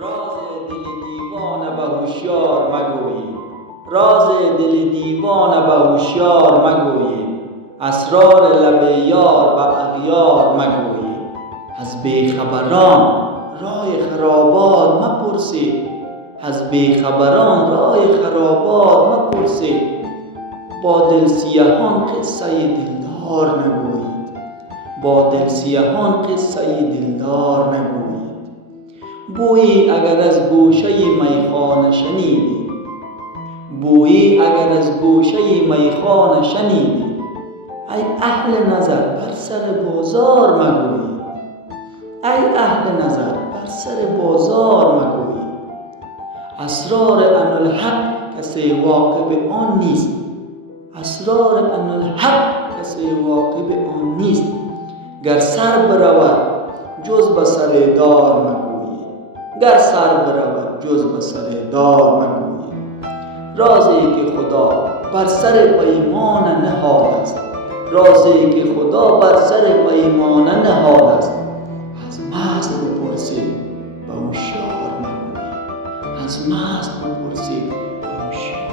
راز دل دیوانه به هوشیار مگویید، راز دل دیوانه به هوشیار مگویید، اسرار لب یار به اغیار مگویید. از بیخبران راه خرابات مپرسید، از بیخبران راه خرابات مپرسید. با دل سیهان قصه دلدار نگویید، با دل سیهان قصه دلدار نگویید. بویی اگر از گوشه میخانه شنیدی، بویی اگر از گوشه میخانه شنیدی، ای اهل نظر بر سر بازار مگویید، ای اهل نظر بر سر بازار مگویید. اسرار اناالحق کسی واقف آن نیست، اسرار اناالحق کسی واقف آن نیست. گر سر برود جز به سر دار مگویید، گر سر برود جز به سر دار مگویید. رازی که خدا بر سر پیمان نهاد است، رازی که خدا بر سر پیمان نهاد است. از مست بپرسید به هوشیار مگویید، از مست بپرسید به هوشیار